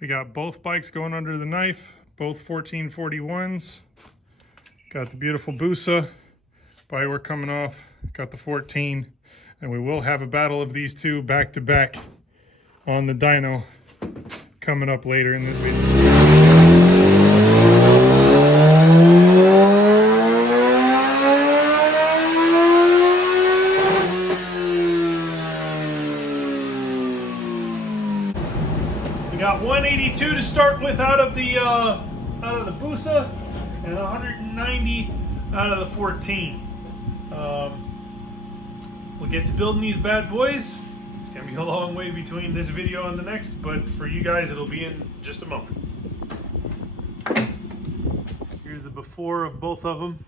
We got both bikes going under the knife, both 1441s. Got the beautiful Busa bodywork coming off, got the 14, and we will have a battle of these two back to back on the dyno coming up later in this video. We got 182 to start with out of the Busa, and 190 out of the 14. We'll get to building these bad boys. It's gonna be a long way between this video and the next, but for you guys, it'll be in just a moment. Here's the before of both of them.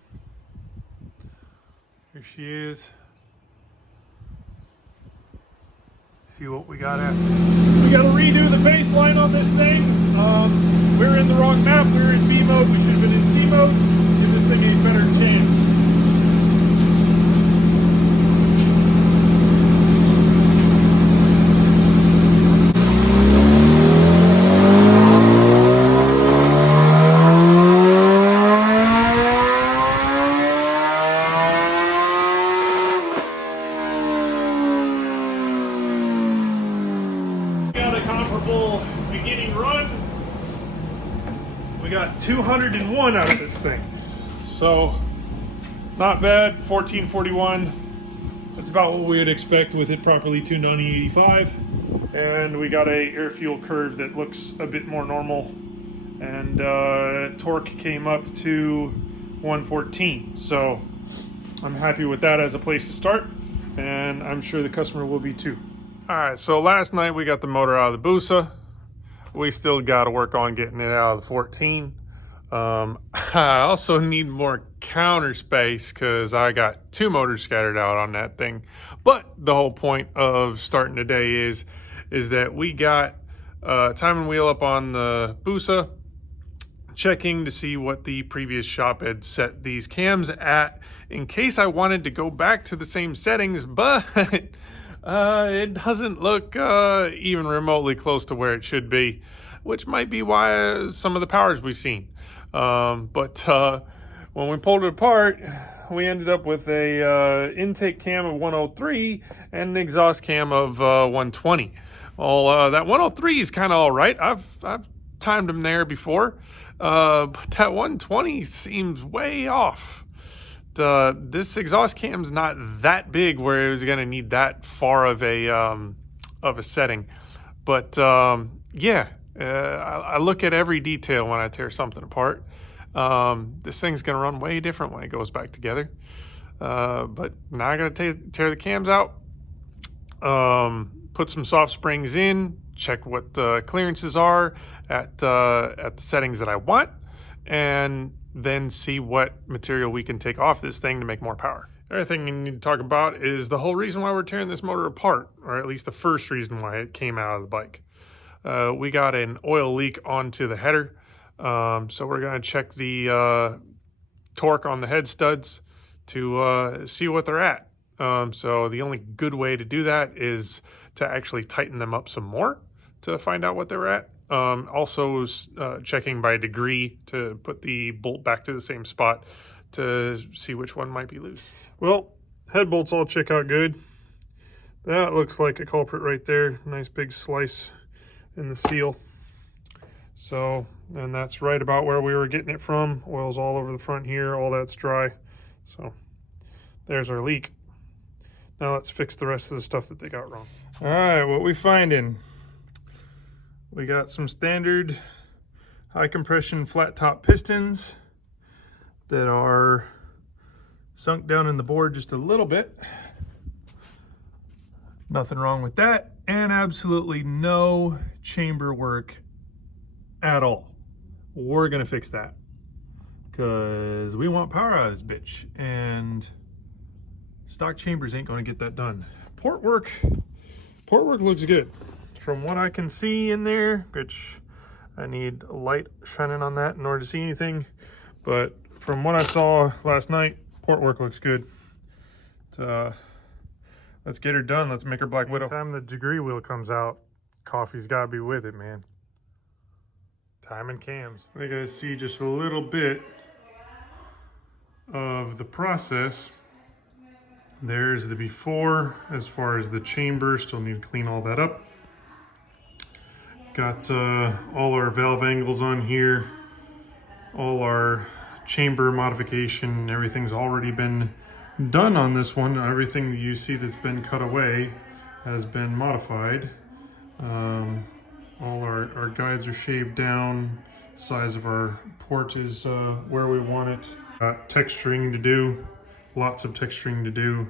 Here she is. See what we got after. We gotta redo the baseline on this thing. We're in the wrong map. We're in B mode. We should have been in C mode. Give this thing a better chance. Beginning run, we got 201 out of this thing, so not bad. 1441, that's about what we would expect with it properly tuned on E85, and we got a air fuel curve that looks a bit more normal, and torque came up to 114, so I'm happy with that as a place to start, and I'm sure the customer will be too. All right, so last night we got the motor out of the Busa. We still got to work on getting it out of the 14. I also need more counter space because I got two motors scattered out on that thing. But the whole point of starting today is that we got time and wheel up on the Busa, checking to see what the previous shop had set these cams at in case I wanted to go back to the same settings, but it doesn't look even remotely close to where it should be, which might be why some of the powers we've seen. But when we pulled it apart, we ended up with a intake cam of 103 and an exhaust cam of 120. Well, that 103 is kind of all right. I've timed them there before, but that 120 seems way off. This exhaust cam's not that big where it was going to need that far of a setting, but yeah, I look at every detail when I tear something apart. This thing's going to run way different when it goes back together, but now I got to tear the cams out, put some soft springs in, check what the clearances are at the settings that I want, and then see what material we can take off this thing to make more power. The other thing you need to talk about is the whole reason why we're tearing this motor apart, or at least the first reason why it came out of the bike. We got an oil leak onto the header, so we're going to check the torque on the head studs to see what they're at. So the only good way to do that is to actually tighten them up some more to find out what they're at. Also checking by degree to put the bolt back to the same spot to see which one might be loose. Well, head bolts all check out good. That looks like a culprit right there. Nice big slice in the seal. So, and that's right about where we were getting it from. Oil's all over the front here. All that's dry. So there's our leak. Now let's fix the rest of the stuff that they got wrong. All right, what we finding? We got some standard high compression flat top pistons that are sunk down in the board just a little bit. Nothing wrong with that, and absolutely no chamber work at all. We're gonna fix that because we want power out of this bitch, and stock chambers ain't gonna get that done. Port work looks good. From what I can see in there, which I need light shining on that in order to see anything, but from what I saw last night, port work looks good. Let's get her done. Let's make her Black Widow. By the time the degree wheel comes out, coffee's gotta be with it, man. Time and cams. You guys see just a little bit of the process. There's the before as far as the chamber. Still need to clean all that up. Got all our valve angles on here. All our chamber modification, everything's already been done on this one. Everything that you see that's been cut away has been modified. All our guides are shaved down. Size of our port is where we want it. Got texturing to do, lots of texturing to do,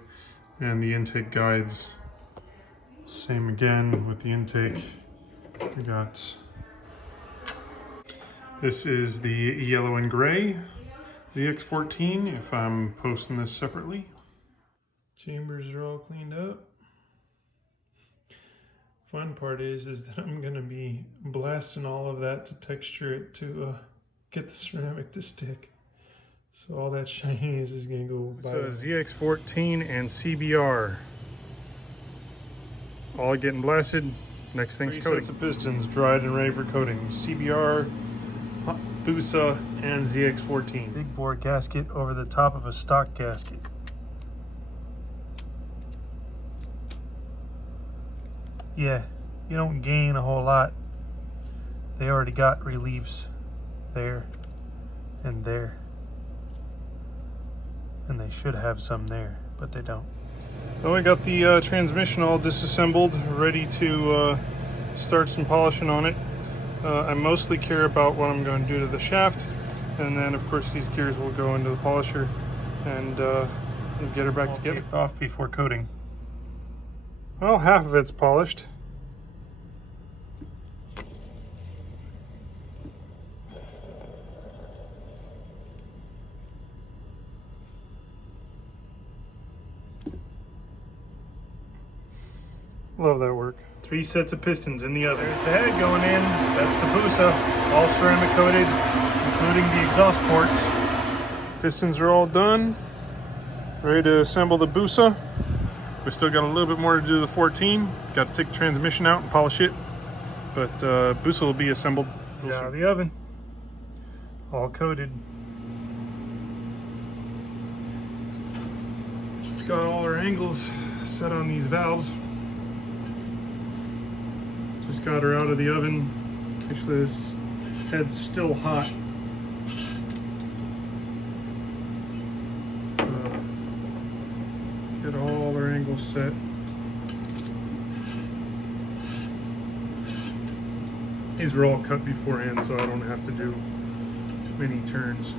and the intake guides. Same again with the intake. We got, this is the yellow and gray Zx14, if I'm posting this separately. Chambers are all cleaned up. Fun part is that I'm gonna be blasting all of that to texture it to get the ceramic to stick. So all that shininess is gonna go by. So Zx14 and CBR, all getting blasted. Next thing's coating. 3 sets of pistons dried and ready for coating. CBR, Hayabusa, and Zx14. Big bore gasket over the top of a stock gasket. Yeah, you don't gain a whole lot. They already got reliefs there and there. And they should have some there, but they don't. Then we got the transmission all disassembled, ready to start some polishing on it. I mostly care about what I'm going to do to the shaft, and then of course these gears will go into the polisher and get her back together. Off before coating. Well, half of it's polished. Love that work. 3 sets of pistons in the oven. There's the head going in. That's the Busa, all ceramic coated, including the exhaust ports. Pistons are all done. Ready to assemble the Busa. We still got a little bit more to do to the 14. Got to take the transmission out and polish it. But Busa will be assembled. Out of the oven. All coated. It's got all our angles set on these valves. Just got her out of the oven. Actually, this head's still hot. Get all our angles set. These were all cut beforehand, so I don't have to do many turns.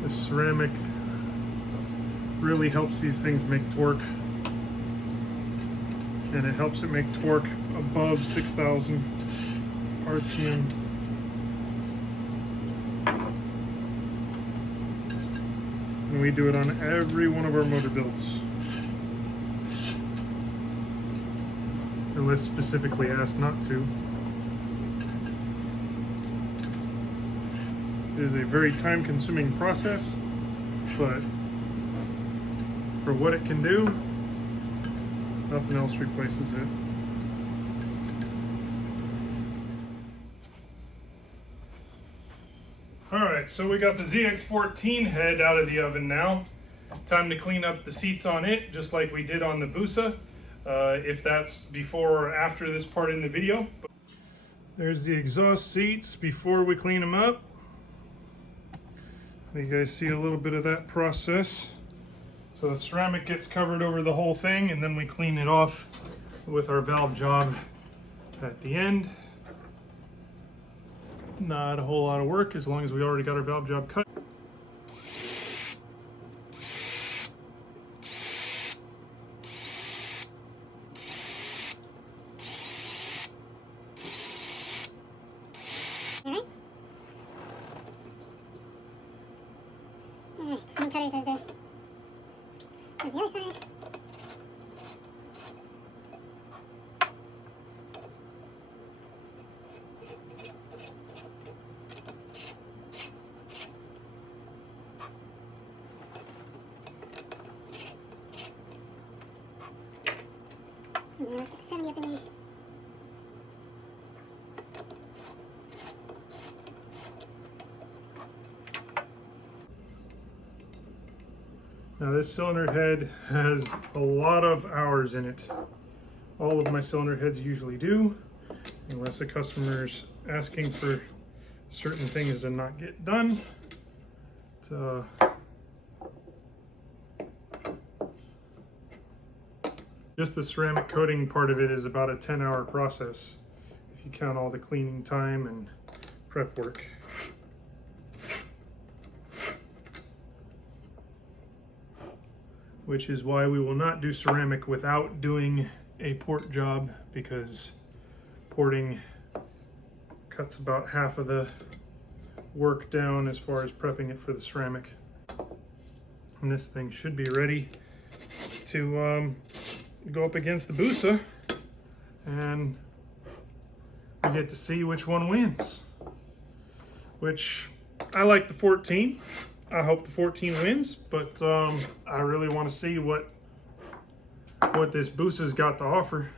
The ceramic really helps these things make torque, and it helps it make torque above 6,000 RPM. And we do it on every one of our motor builds, unless specifically asked not to. It is a very time-consuming process, but for what it can do, nothing else replaces it. Alright, so we got the Zx14 head out of the oven now. Time to clean up the seats on it, just like we did on the Busa, if that's before or after this part in the video. There's the exhaust seats before we clean them up. You guys see a little bit of that process. So the ceramic gets covered over the whole thing, and then we clean it off with our valve job at the end. Not a whole lot of work as long as we already got our valve job cut. Same cutters as the other side. Yeah, let's get the 70 up in there. Now this cylinder head has a lot of hours in it. All of my cylinder heads usually do, unless a customer's asking for certain things to not get done. Just the ceramic coating part of it is about a 10-hour process, if you count all the cleaning time and prep work. Which is why we will not do ceramic without doing a port job, because porting cuts about half of the work down as far as prepping it for the ceramic. And this thing should be ready to go up against the Busa, and we get to see which one wins. Which, I like the 14. I hope the 14 wins, but I really want to see what this Busa's got to offer,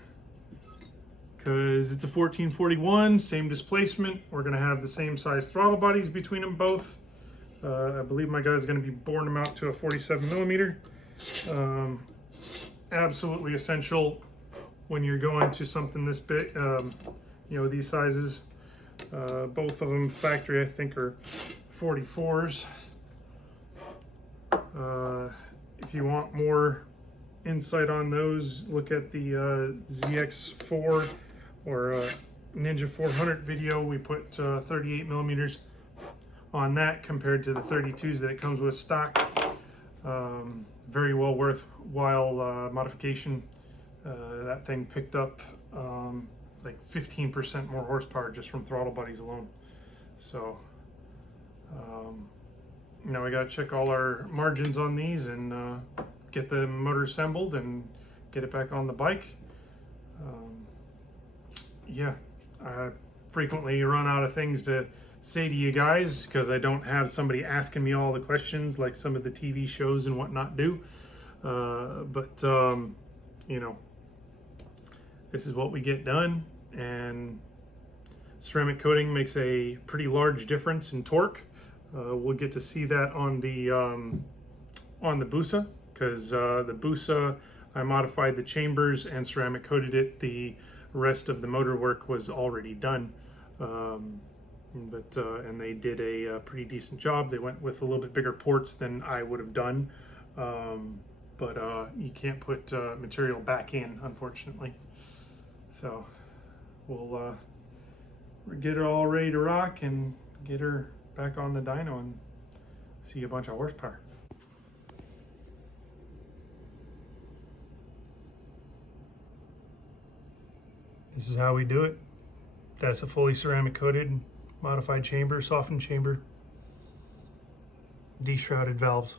because it's a 1441, same displacement. We're going to have the same size throttle bodies between them both. I believe my guy's going to be boring them out to a 47 millimeter. Absolutely essential when you're going to something this big, you know, these sizes. Both of them factory, I think, are 44s. If you want more insight on those, look at the ZX4 or Ninja 400 video. We put 38 millimeters on that compared to the 32s that it comes with stock. Very well worthwhile modification. That thing picked up like 15% more horsepower just from throttle bodies alone. So now we got to check all our margins on these and get the motor assembled and get it back on the bike. Yeah, I frequently run out of things to say to you guys because I don't have somebody asking me all the questions like some of the TV shows and whatnot do. You know, this is what we get done, and ceramic coating makes a pretty large difference in torque. We'll get to see that on the Busa, because the Busa, I modified the chambers and ceramic coated it. The rest of the motor work was already done, and they did a pretty decent job. They went with a little bit bigger ports than I would have done, but you can't put material back in, unfortunately. So we'll get her all ready to rock and get her back on the dyno and see a bunch of horsepower. This is how we do it. That's a fully ceramic coated modified chamber, softened chamber, de-shrouded valves.